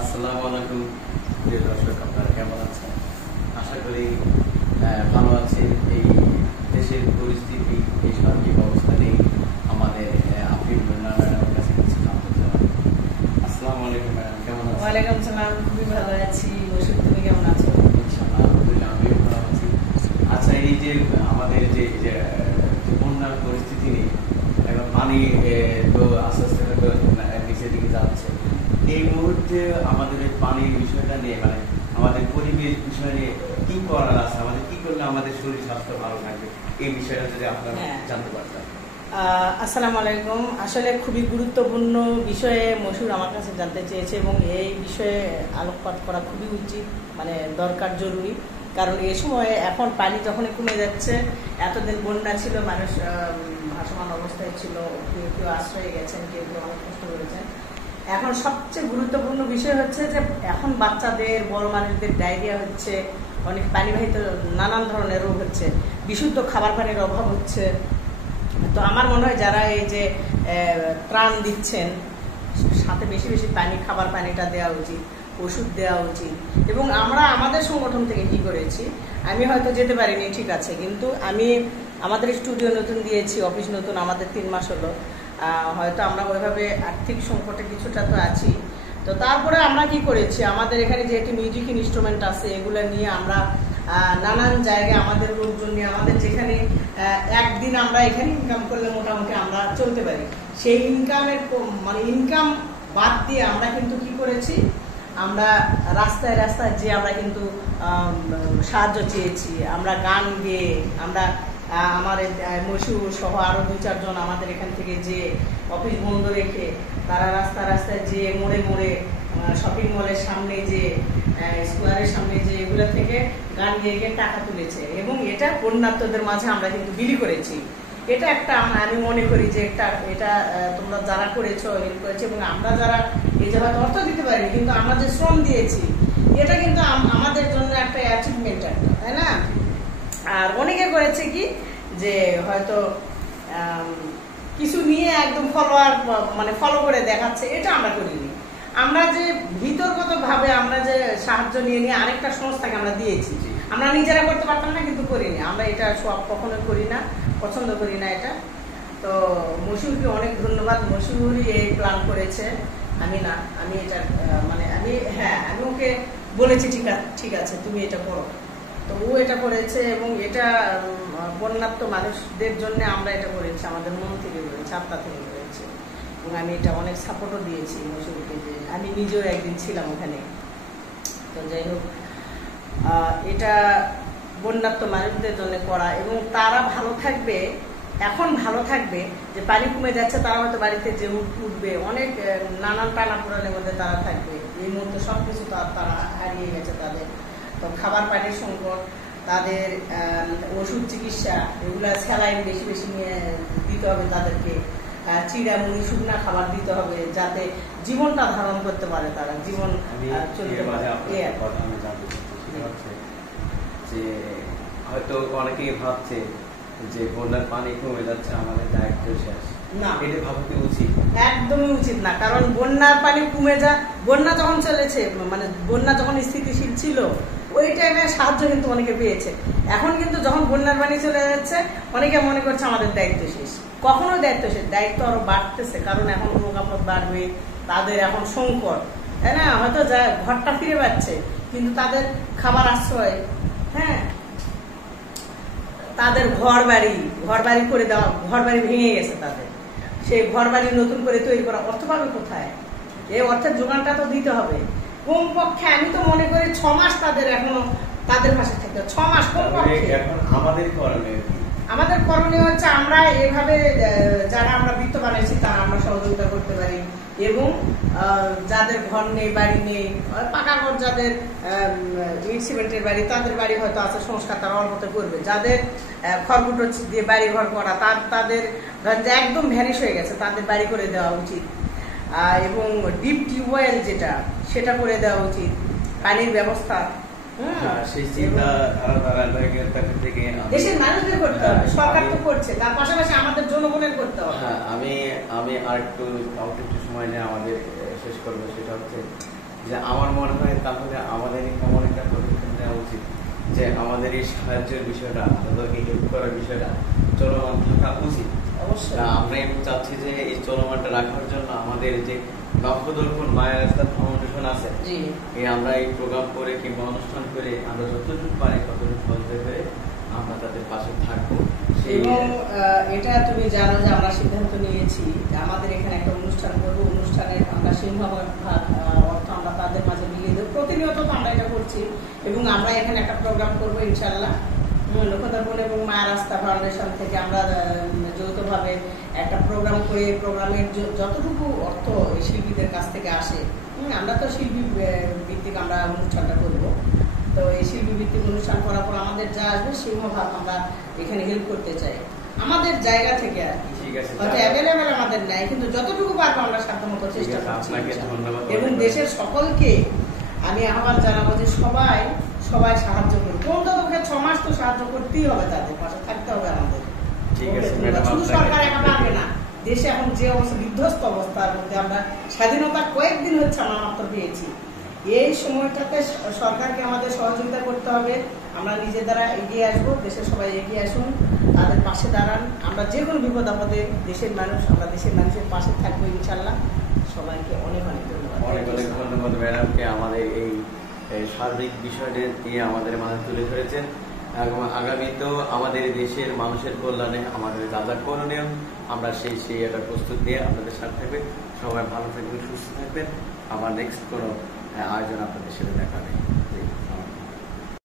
আসসালামু আলাইকুম প্রিয় দর্শক, আপনারা কেমন আছেন? আশা করি ভালো আছেন। এই দেশের পরিস্থিতি, এই সার্বিক অবস্থা নেই আমাদের আফরিন ম্যাডামের কাছে কিছু জানতে চাই। আসসালামু আলাইকুম ম্যাডাম, কেমন আছেন? ওয়ালাইকুম সালাম, খুবই ভালো আছি। বসুন, তুমি কেমন আছো? ইনশাআল্লাহ আলহামদুলিল্লাহ, আমিও ভালো আছি। আচ্ছা, এই যে আমাদের যে বন্যার পরিস্থিতি নেই, এখন পানি তো আস্তে আস্তে নিচের দিকে যাচ্ছে। এই মুহূর্তে আমাদের এই পানির বিষয়টা নিয়ে আমাদের পরিবেশ বিষয় নিয়ে কি করার আছে, আমাদের কি করলে আমাদের শরীর স্বাস্থ্য ভালো থাকবে, এই বিষয়টা যদি আপনারা জানতে পারতেন। আসসালামু আলাইকুম। আসলে খুবই গুরুত্বপূর্ণ বিষয়ে মশুর আমার কাছে জানতে চেয়েছে এবং এই বিষয়ে আলোকপাত করা খুবই উচিত, দরকার, জরুরি। কারণ এই সময় এখন পানি যখনই কমে যাচ্ছে, এতদিন বন্যা ছিল, মানুষ ভাসমান অবস্থায় ছিল, কেউ কেউ আশ্রয়ে গেছেন, কেউ কেউ অনেক কষ্ট করেছেন। এখন সবচেয়ে গুরুত্বপূর্ণ বিষয় হচ্ছে যে এখন বাচ্চাদের, বড় মানুষদের ডায়রিয়া হচ্ছে, অনেক পানিবাহিত নানান ধরনের রোগ হচ্ছে, বিশুদ্ধ খাবার পানির অভাব হচ্ছে। তো আমার মনে হয় যারা এই যে ত্রাণ দিচ্ছেন, সাথে বেশি বেশি খাবার পানিটা দেওয়া উচিত, ওষুধ দেওয়া উচিত। এবং আমরা আমাদের সংগঠন থেকে কি করেছি, আমি হয়তো যেতে পারিনি, ঠিক আছে, কিন্তু আমি আমাদের স্টুডিও নতুন দিয়েছি, অফিস নতুন, আমাদের 3 মাস হলো। হয়তো আমরা ওইভাবে আর্থিক সংকটে কিছুটা তো আছি। তো তারপরে আমরা কি করেছি, আমাদের এখানে যেহেতু মিউজিক ইনস্ট্রুমেন্ট আছে, এগুলো নিয়ে আমরা নানান জায়গায় আমাদের লোকজন নিয়ে, আমাদের যেখানে একদিন আমরা এখানে ইনকাম করলে মোটামুটি আমরা চলতে পারি, সেই ইনকাম বাদ দিয়ে আমরা কিন্তু কি করেছি, আমরা রাস্তায় রাস্তায় যে আমরা কিন্তু সাহায্য চেয়েছি, আমরা গান গেয়ে, আমরা আমার মশুর সহ আরো 2-4 জন আমাদের এখান থেকে যে অফিস বন্ধ রেখে তারা রাস্তায় যে মোড়ে মোড়ে, শপিং মলের সামনে যে, স্কোয়ারের সামনে যে, এগুলো থেকে গান গেয়ে গিয়ে টাকা তুলেছে এবং এটা বন্যার্তদের মাঝে আমরা কিন্তু বিলি করেছি। এটা একটা আমি মনে করি যে এটা তোমরা যারা করেছো, হেল্প করেছো, এবং আমরা যারা এই জায়গায় অর্থ দিতে পারি, কিন্তু আমরা যে শ্রম দিয়েছি, এটা কিন্তু আমাদের জন্য একটা অ্যাচিভমেন্ট, তাই না? আর অনেকে করেছে কি যে হয়তো কিছু নিয়ে একদম ফলো করে দেখাচ্ছে, এটা আমরা করিনি। আমরা যে ভিতরগত ভাবে আমরা যে সাহায্য নিয়ে আরেকটা সংস্থাকে আমরা দিয়েছি, আমরা নিজেরা করতে পারতাম না, কিন্তু করিনি। আমরা এটা সব কখনো করি না, পছন্দ করি না এটা। তো মশুরকে অনেক ধন্যবাদ, মশুরই এই প্ল্যান করেছে, আমি না। আমি এটা আমি ওকে বলেছি ঠিক আছে তুমি এটা করো, তো ও এটা করেছে এবং এটা বন্যার্ত মানুষদের জন্য আমরা এটা করেছি, আমাদের মন থেকে করেছি, আত্মা থেকে করেছি। এবং আমি এটা অনেক সাপোর্টও দিয়েছি মশুরকে, যে আমি নিজেও একদিন ছিলাম ওখানে। তো যাই হোক, এটা বন্যার্ত মানুষদের জন্য করা, এবং তারা ভালো থাকবে, এখন ভালো থাকবে যে পানি কমে যাচ্ছে, তারা হয়তো বাড়িতে যে উঠবে, অনেক নানান টানাপোড়েনের মধ্যে তারা থাকবে। এই মুহূর্তে সবকিছু তারা হারিয়ে গেছে তাদের। তো খাবার পানির সংকট, তাদের ওষুধ চিকিৎসা, এগুলা স্যালাইন বেশি বেশি নিয়ে দিতে হবে তাদেরকে, চিড়ামুড়ি শুকনা খাবার দিতে হবে, যাতে জীবনটা ধারণ করতে পারে, তারা জীবন চলতে পারে। যে হয়তো অনেকেই ভাবছে যে বন্যার পানি কমে যাচ্ছে, আমাদের দায়িত্ব শেষ, না, এটা ভাবা কি উচিত? একদমই উচিত না। কারণ বন্যার পানি কমে বন্যা যখন চলেছে, বন্যা যখন স্থিতিশীল ছিল, ওই টাইমে সাহায্য কিন্তু অনেকে পেয়েছে। এখন কিন্তু যখন বন্যার পানি চলে যাচ্ছে, অনেকে মনে করছে আমাদের দায়িত্ব শেষ। কখনো দায়িত্ব শেষ, দায়িত্ব আরো বাড়তেছে, কারণ এখন রোগ আপদ বাড়বে, তাদের এখন সংকট, তাই না? হয়তো ঘরটা ফিরে পাচ্ছে, কিন্তু তাদের খাবার আশ্রয়, হ্যাঁ, তাদের ঘর বাড়ি করে দেওয়া, ঘর বাড়ি ভেঙে গেছে তাদের, সেই ঘর বাড়ি নতুন করে তৈরি করা অর্থ পাবে কোথায়? এই অর্থের যোগানটা তো দিতে হবে। কমপক্ষে আমি তো মনে করি 6 মাস তাদের পাশে থাকতে, 6 মাস কমপক্ষে। এখন আমাদের করণীয় হচ্ছে, আমরা এভাবে যারা আমরা বৃত্ত বানাইছি তারা আমরা সহযোগিতা করতে পারি, এবং যাদের ঘর নেই, বাড়ি নেই, পাকা ঘর, যাদের ইট সিমেন্টের বাড়ি, তাদের বাড়ি হয়তো আছে, সংস্কার তারা অল্পতে করবে। যাদের খড়কুটো দিয়ে বাড়ি ঘর করা, তাদের একদম ভ্যানিশ হয়ে গেছে, তাদের বাড়ি করে দেওয়া উচিত। এবং ডিপ টিউবওয়েল যেটা, সেটা করে দেওয়া উচিত, পানির ব্যবস্থা। দেশের মানুষদের করতে হবে, সরকার তো করছে, তার পাশাপাশি আমাদের জনগণের করতে হবে। আমি আর একটু সময় নিয়ে আমাদের শেষ করবো। সেটা হচ্ছে যে আমার মনে হয় তাহলে আমাদের এমন একটা পদক্ষেপ নেওয়া উচিত যে আমাদের এই সাহায্যের বিষয়টা, তাদেরকে হেল্প করার বিষয়টা চলমান থাকা উচিত। অবশ্যই আমরা এখন চাচ্ছি যে এই চলমানটা রাখার জন্য আমাদের যে নক্ষদর্পণ মায়ের রাস্তা ফাউন্ডেশন আছে, জি আমরা এই প্রোগ্রাম করে কিংবা অনুষ্ঠান করে আমরা যতটুকু পারি ততটুকু বলতে পেরে আমরা তাদের পাশে থাকবো। এবং এটা তুমি জানো যে আমরা সিদ্ধান্ত নিয়েছি যে আমাদের এখানে একটা অনুষ্ঠান করবো, অনুষ্ঠানের আমরা সিংহভাগ অর্থ আমরা তাদের মাঝে মিলিয়ে দেবো। প্রতিনিয়ত তো আমরা এটা করছি এবং আমরা এখানে একটা প্রোগ্রাম করবো ইনশাল্লাহ। নক্ষদর্পণ এবং মায়ের রাস্তা ফাউন্ডেশন থেকে আমরা যৌথভাবে একটা প্রোগ্রাম করে প্রোগ্রামের যতটুকু অর্থ শিল্পীদের কাছ থেকে আসে, আমরা তো শিল্পী ভিত্তিক আমরা অনুষ্ঠানটা করবো। তো এই শিল্পী ভিত্তিক অনুষ্ঠান করার পর আমাদের যা আসবে সিংহভাগ আমরা এখানে হেল্প করতে চাই আমাদের জায়গা থেকে আর কি। ঠিক আছে, হয়তো অ্যাভেলেবেল আমাদের নাই, কিন্তু যতটুকু পারবো আমরা সাধ্যমতো চেষ্টা করছি। আপনাকে ধন্যবাদ। এবং দেশের সকলকে আমি আহ্বান জানাবো যে সবাই সবাই সাহায্য করবে। অন্তত 6 মাস তো সাহায্য করতেই হবে, তাদের পাশে থাকতে হবে আমাদের। ঠিক আছে ম্যাডাম, শুধু সরকার একা পারবে না। দেশে এখন যে অবস্থা, বিধ্বস্ত অবস্থার মধ্যে আমরা স্বাধীনতা কয়েকদিন হচ্ছে আমরা মাত্র পেয়েছি। এই সময়টাতে সরকারকে আমাদের সহযোগিতা করতে হবে। আমরা নিজের দ্বারা এগিয়ে আসবো, দেশের সবাই এগিয়ে আসুন, তাদের পাশে দাঁড়ান। আমরা যে কোনো বিপদ আপদে দেশের মানুষ, আমরা দেশের মানুষের পাশে থাকবো ইনশাল্লাহ। সবাইকে অনেক অনেক ধন্যবাদ। অনেক অনেক ধন্যবাদ ম্যাডামকে আমাদের এই সার্বিক বিষয়টি নিয়ে আমাদের মাঝে তুলে ধরেছেন। এবং আগামীতেও আমাদের দেশের মানুষের কল্যাণে আমাদের যা যা করণীয় আমরা সেই একটা প্রস্তুত নিয়ে আপনাদের সাথে থাকবে। সবাই ভালো থাকবেন, সুস্থ থাকবেন। আবার নেক্সট কোনো আয়োজন আপনাদের সাথে দেখা হবে।